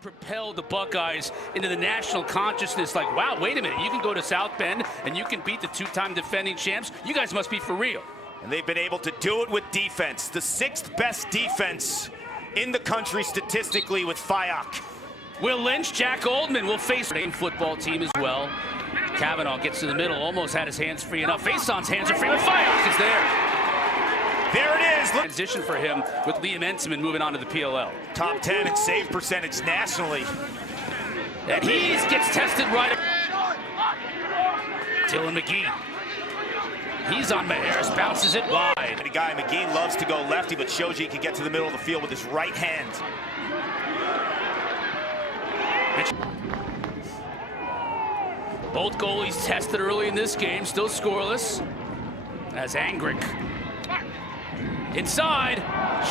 propelled the Buckeyes into the national consciousness. Like, wow, wait a minute, you can go to South Bend and you can beat the two-time defending champs. You guys must be for real. And they've been able to do it with defense. The 6th best defense in the country statistically with FIOC. Will Lynch, Jack Oldman will face the football team as well. Kavanaugh gets to the middle, almost had his hands free enough. Faison's hands are free, but FIOC is there. There it is. Transition for him with Liam Enseman moving on to the PLL. Top 10 in save percentage nationally. And he gets tested right. Dylan McGee. He's on Maheris, bounces it wide. The guy McGee loves to go lefty, but shows you he can get to the middle of the field with his right hand. Both goalies tested early in this game, still scoreless. As Angrick inside,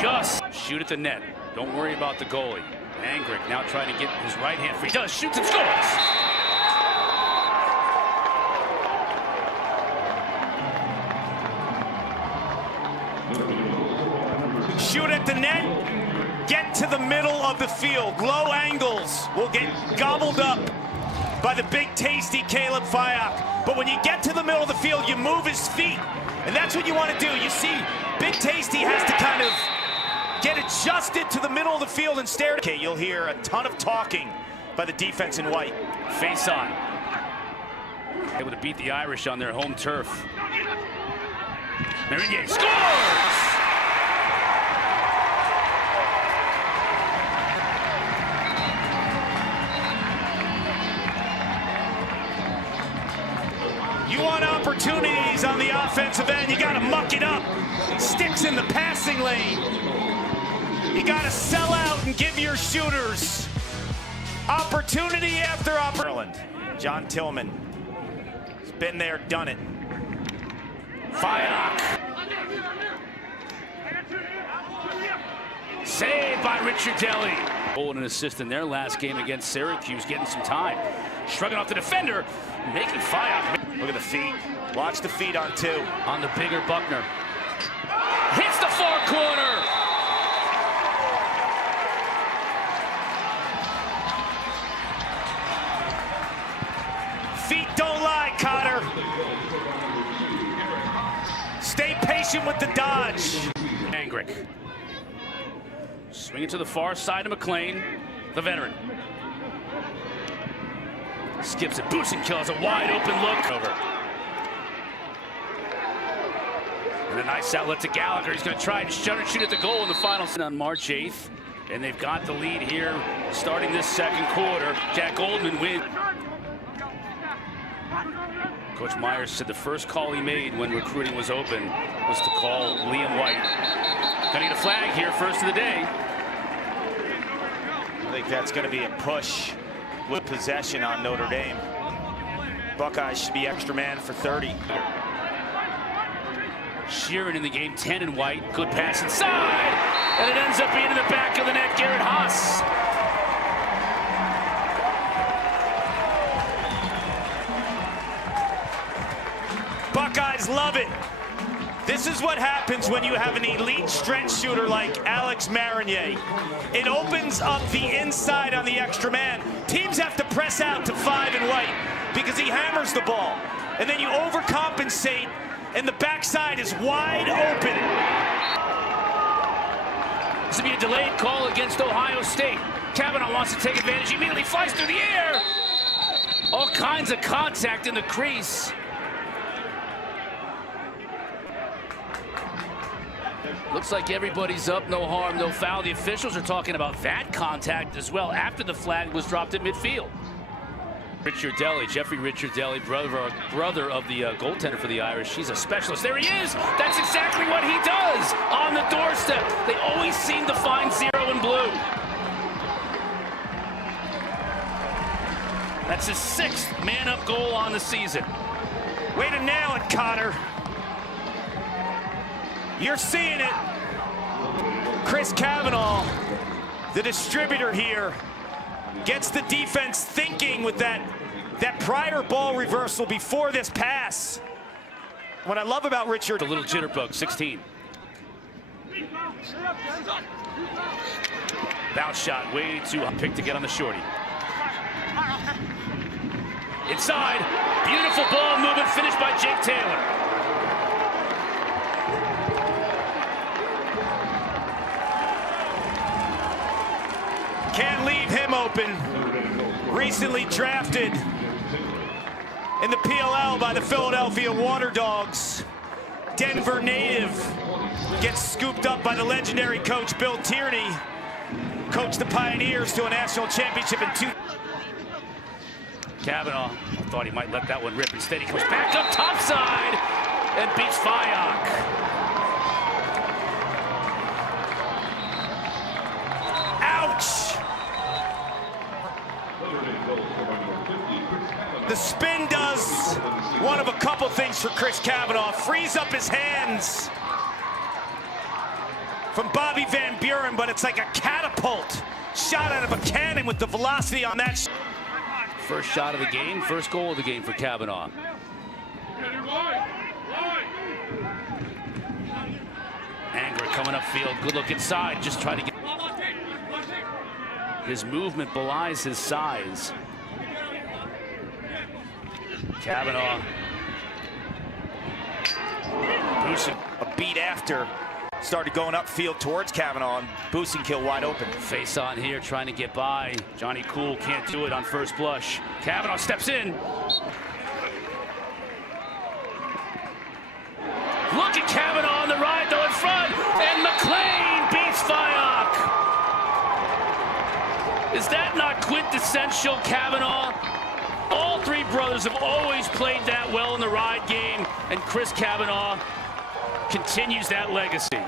just shoot at the net. Don't worry about the goalie. Angrick now trying to get his right hand free. He does, shoots and scores. Shoot at the net, get to the middle of the field. Low angles will get gobbled up by the big tasty Caleb FIOC. But when you get to the middle of the field, you move his feet. And that's what you want to do. You see, Big Tasty has to kind of get adjusted to the middle of the field and stare. Okay, you'll hear a ton of talking by the defense in white. Faison able to beat the Irish on their home turf. Marinier scores! You want opportunities on the offensive end, you got to muck it up. Sticks in the passing lane. You got to sell out and give your shooters opportunity after opportunity. John Tillman has been there, done it. FIOC. Saved by Richard Deli. Holding an assist in their last game against Syracuse, getting some time. Shrugging off the defender, making FIOC. Look at the feet. Watch the feet on 2. On the bigger Buckner. Hits the far corner. Feet don't lie, Cotter. Stay patient with the dodge. Angrick. Swinging to the far side of McLean, the veteran. Skips it, boots and kills, a wide open look. Over. And a nice outlet to Gallagher. He's going to try and shoot at the goal in the final on March 8th. And they've got the lead here starting this second quarter. Jack Oldman wins. Coach Myers said the first call he made when recruiting was open was to call Liam White. Gonna get a flag here, first of the day. I think that's going to be a push with possession on Notre Dame. Buckeyes should be extra man for 30. Sheeran in the game, 10 in white. Good pass inside, and it ends up being in the back of the net. Garrett Haas. Buckeyes love it. This is what happens when you have an elite stretch shooter like Alex Marinier. It opens up the inside on the extra man. Teams have to press out to 5 in white because he hammers the ball. And then you overcompensate, and the backside is wide open. This will be a delayed call against Ohio State. Kavanaugh wants to take advantage. He immediately flies through the air. All kinds of contact in the crease. Looks like everybody's up, no harm, no foul. The officials are talking about that contact as well after the flag was dropped at midfield. Richard Deli, Jeffrey Richard Deli, brother of the goaltender for the Irish. He's a specialist. There he is. That's exactly what he does on the doorstep. They always seem to find 0 and blue. That's his 6th man-up goal on the season. Way to nail it, Cotter. You're seeing it. Chris Kavanaugh, the distributor here, gets the defense thinking with that prior ball reversal before this pass. What I love about Richard. The little jitterbug, 16. Bounce shot way too high. Pick to get on the shorty. Inside. Beautiful ball movement. Finished by Jake Taylor. Can't leave him open. Recently drafted in the PLL by the Philadelphia Water Dogs. Denver native gets scooped up by the legendary coach Bill Tierney. Coached the Pioneers to a national championship in Kavanaugh thought he might let that one rip. Instead, he comes back up topside and beats Fayok. Ouch! The spin does one of a couple things for Chris Kavanaugh. Frees up his hands from Bobby Van Buren, but it's like a catapult shot out of a cannon with the velocity on that. First shot of the game, first goal of the game for Kavanaugh. Anger coming upfield, good look inside, just trying to get. His movement belies his size. Kavanaugh. A beat after. Started going upfield towards Kavanaugh, and Busenkill wide open. Face on here, trying to get by. Johnny Cool can't do it on first blush. Kavanaugh steps in. Look at Kavanaugh on the ride, though, in front. And McLean beats Fayok. Is that not quintessential Kavanaugh? All three brothers have always played that well in the ride game, and Chris Kavanaugh continues that legacy.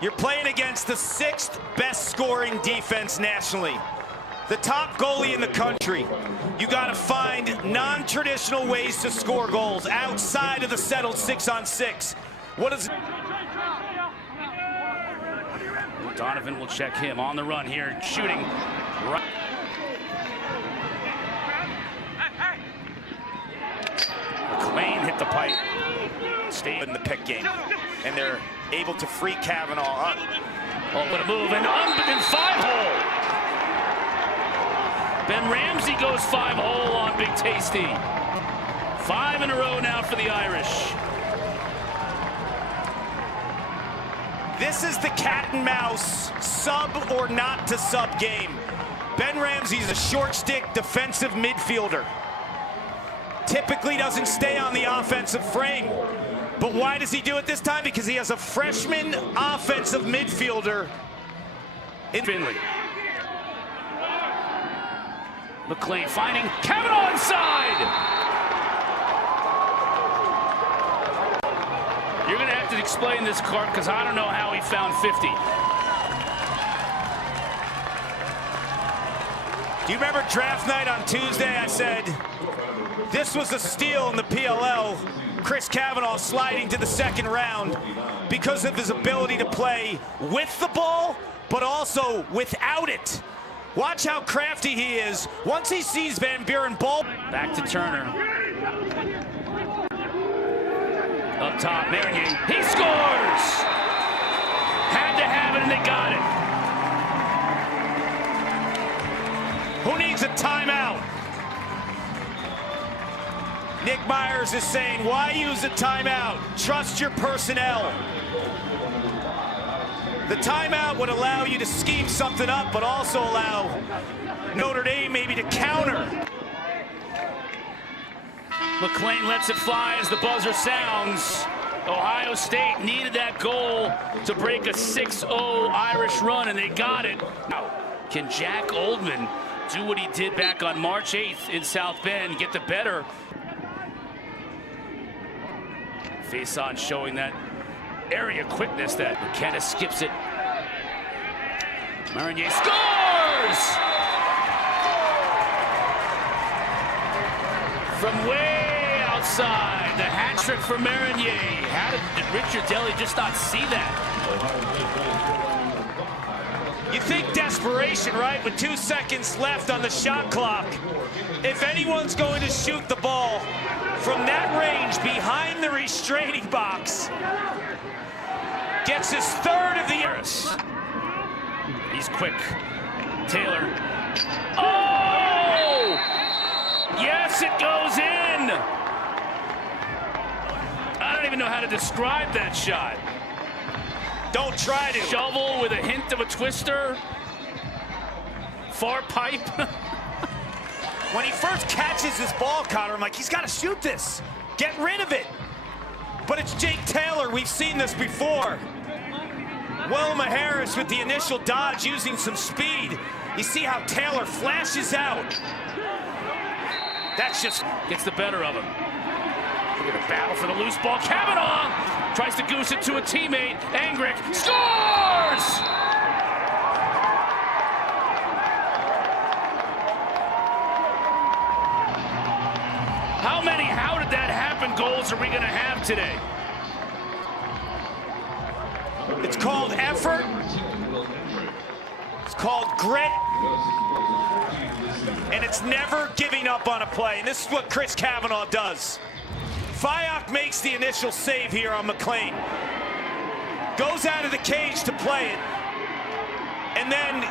You're playing against the 6th best scoring defense nationally. The top goalie in the country. You got to find non-traditional ways to score goals outside of the settled 6-on-6. What is... Donovan will check him on the run here, shooting right. McLean hit the pipe. Stayed in the pick game, and they're able to free Kavanaugh up. Oh, what a move, and in 5-hole. Ben Ramsey goes 5-hole on Big Tasty. 5 in a row now for the Irish. This is the cat and mouse, sub or not to sub game. Ben Ramsey's a short stick defensive midfielder. Typically doesn't stay on the offensive frame. But why does he do it this time? Because he has a freshman offensive midfielder in Finley. McLean finding Kavanaugh inside. You're going to have to explain this, Clark, because I don't know how he found 50. Do you remember draft night on Tuesday? I said this was a steal in the PLL. Chris Kavanaugh sliding to the 2nd round because of his ability to play with the ball, but also without it. Watch how crafty he is. Once he sees Van Buren ball. Back to Turner. Up top, Marinier. He scores! Had to have it, and they got it. Who needs a timeout? Nick Myers is saying, why use a timeout? Trust your personnel. The timeout would allow you to scheme something up, but also allow Notre Dame maybe to counter. McLean lets it fly as the buzzer sounds. Ohio State needed that goal to break a 6-0 Irish run, and they got it. Now, can Jack Oldman do what he did back on March 8th in South Bend, get the better? Face on showing that area quickness that McKenna skips it. Marinier scores! From way outside, the hat trick for Marinier. How did Richard Deli just not see that? You think desperation, right? With 2 seconds left on the shot clock. If anyone's going to shoot the ball from that range behind the restraining box, gets his 3rd of the year. He's quick. Taylor. Oh! Yes, it goes in! I don't even know how to describe that shot. Don't try to. Shovel with a hint of a twister. Far pipe. When he first catches his ball, Connor, I'm like, he's got to shoot this. Get rid of it. But it's Jake Taylor. We've seen this before. Wilma Harris with the initial dodge using some speed. You see how Taylor flashes out. That's just gets the better of him. Look at a battle for the loose ball. Kavanaugh tries to goose it to a teammate. Angrick scores! How did that happen goals are we going to have today? It's called effort. It's called grit. And it's never giving up on a play. And this is what Chris Kavanaugh does. Fayok makes the initial save here on McLean. Goes out of the cage to play it. And then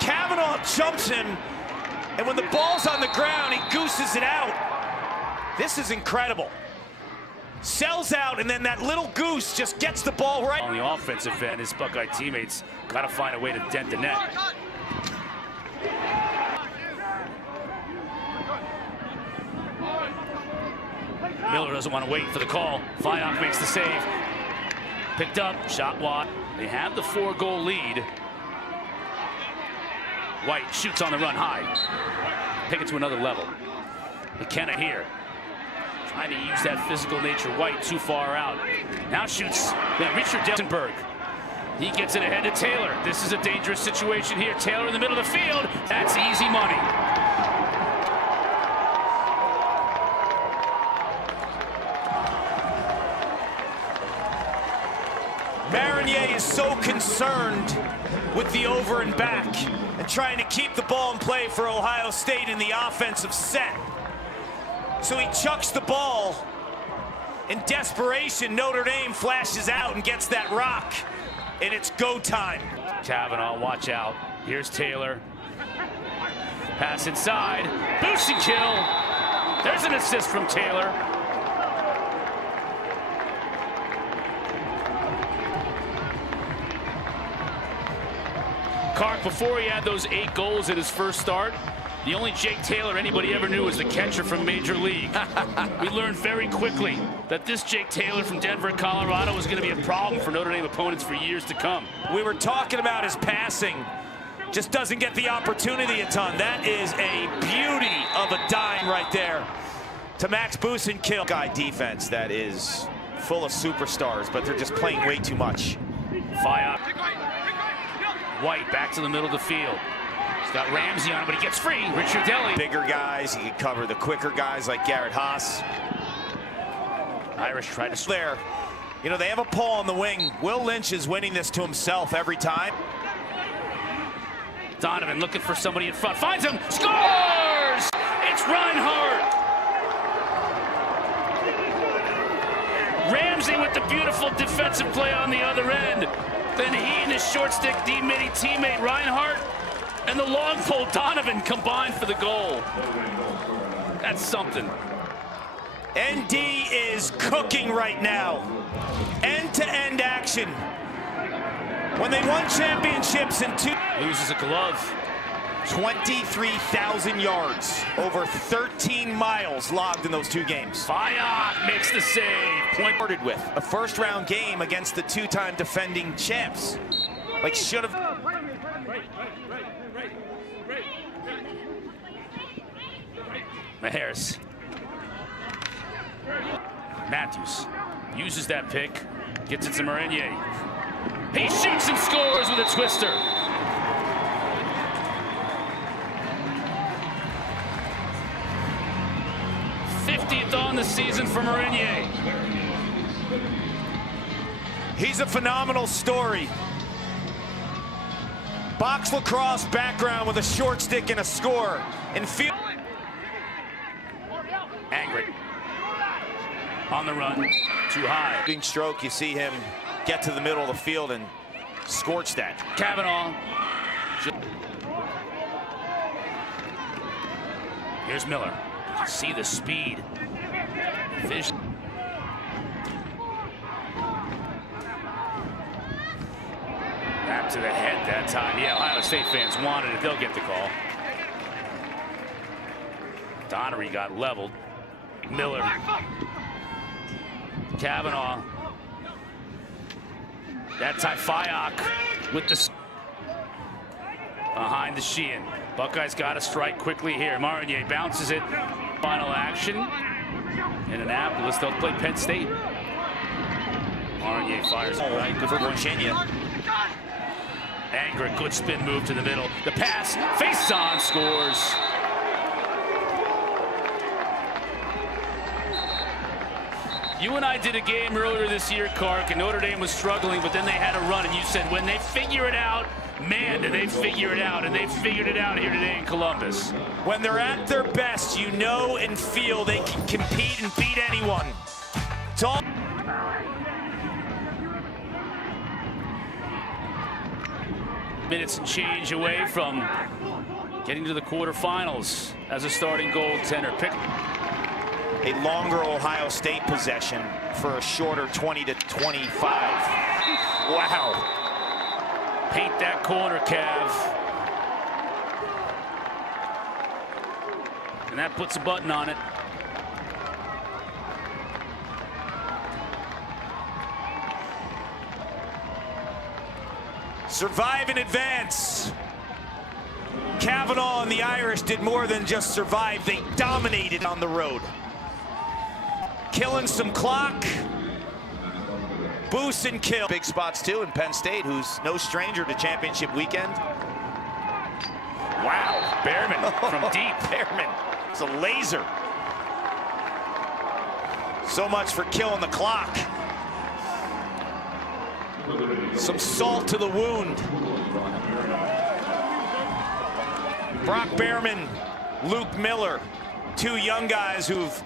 Kavanaugh jumps him. And when the ball's on the ground, he gooses it out. This is incredible. Sells out, and then that little goose just gets the ball right. On the offensive end, his Buckeye teammates got to find a way to dent the net. Miller doesn't want to wait for the call. Fayok makes the save. Picked up, shot wide. They have the 4-goal lead. White shoots on the run high. Take it to another level. McKenna here. Trying to use that physical nature. White too far out. Now shoots. Yeah, Richard Dellenberg. He gets it ahead to Taylor. This is a dangerous situation here. Taylor in the middle of the field. That's easy money. Marinier is so concerned with the over and back and trying to keep the ball in play for Ohio State in the offensive set. So he chucks the ball. In desperation, Notre Dame flashes out and gets that rock. And it's go time. Kavanaugh, watch out. Here's Taylor. Pass inside. Boost and kill. There's an assist from Taylor. Clark, before he had those 8 goals in his first start, the only Jake Taylor anybody ever knew was the catcher from Major League. We learned very quickly that this Jake Taylor from Denver, Colorado was going to be a problem for Notre Dame opponents for years to come. We were talking about his passing. Just doesn't get the opportunity a ton. That is a beauty of a dime right there to Max Busenkill. Guy defense that is full of superstars, but they're just playing way too much. Fayok. White back to the middle of the field. He's got Ramsey on him, but he gets free. Richard Deli. Bigger guys, he can cover the quicker guys like Garrett Haas. Irish tried to there. You know, they have a pull on the wing. Will Lynch is winning this to himself every time. Donovan looking for somebody in front. Finds him. Scores! It's Reinhardt. Ramsey with the beautiful defensive play on the other end. Then he and his short stick D-midi teammate Reinhardt and the long pole Donovan combined for the goal. That's something. ND is cooking right now. End-to-end action. When they won championships in loses a glove. 23,000 yards, over 13 miles logged in those 2 games. Fayok makes the save. Point Started with a first-round game against the 2-time defending champs. Like, should have. Harris. Matthews uses that pick, gets it to Marinier. He shoots and scores with a twister. #50th on the season for Marinier. He's a phenomenal story. Box lacrosse background with a short stick and a score. And feel. Angry. On the run, too high. Being stroke, you see him get to the middle of the field and scorch that. Kavanaugh Here's Miller. See the speed. Vision. Back to the head that time. Yeah, Ohio State fans wanted it. They'll get the call. Donnery got leveled. Miller. Kavanaugh. That time Fayok with the behind the Sheehan. Buckeyes got a strike quickly here. Marinier bounces it. Final action in Annapolis. They'll play Penn State. Marinier fires it right. Good for Virginia. Angra, good spin move to the middle. The pass, face on, scores. You and I did a game earlier this year, Clark, and Notre Dame was struggling, but then they had a run, and you said when they figure it out, man, did they figure it out, and they figured it out here today in Columbus. When they're at their best, you know and feel they can compete and beat anyone. It's all minutes and change away from getting to the quarterfinals as a starting goaltender. Pick a longer Ohio State possession for a shorter 20 to 25. Wow. Paint that corner, Cav. And that puts a button on it. Survive and advance. Kavanaugh and the Irish did more than just survive. They dominated on the road. Killing some clock. Boost and kill. Big spots too in Penn State, who's no stranger to championship weekend. Wow, Behrman from deep. Behrman, it's a laser. So much for killing the clock. Some salt to the wound. Brock Behrman, Luke Miller, two young guys who've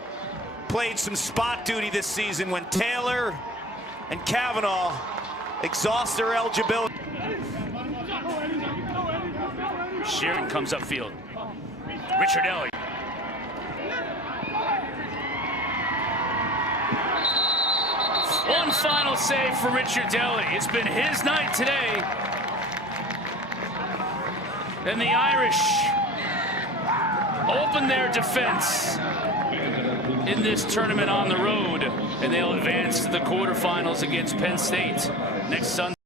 played some spot duty this season when Taylor and Kavanaugh exhaust their eligibility. Sheeran comes upfield. Richard Ellie. One final save for Richard Ellie. It's been his night today. And the Irish open their defense in this tournament on the road, and they'll advance to the quarterfinals against Penn State next Sunday.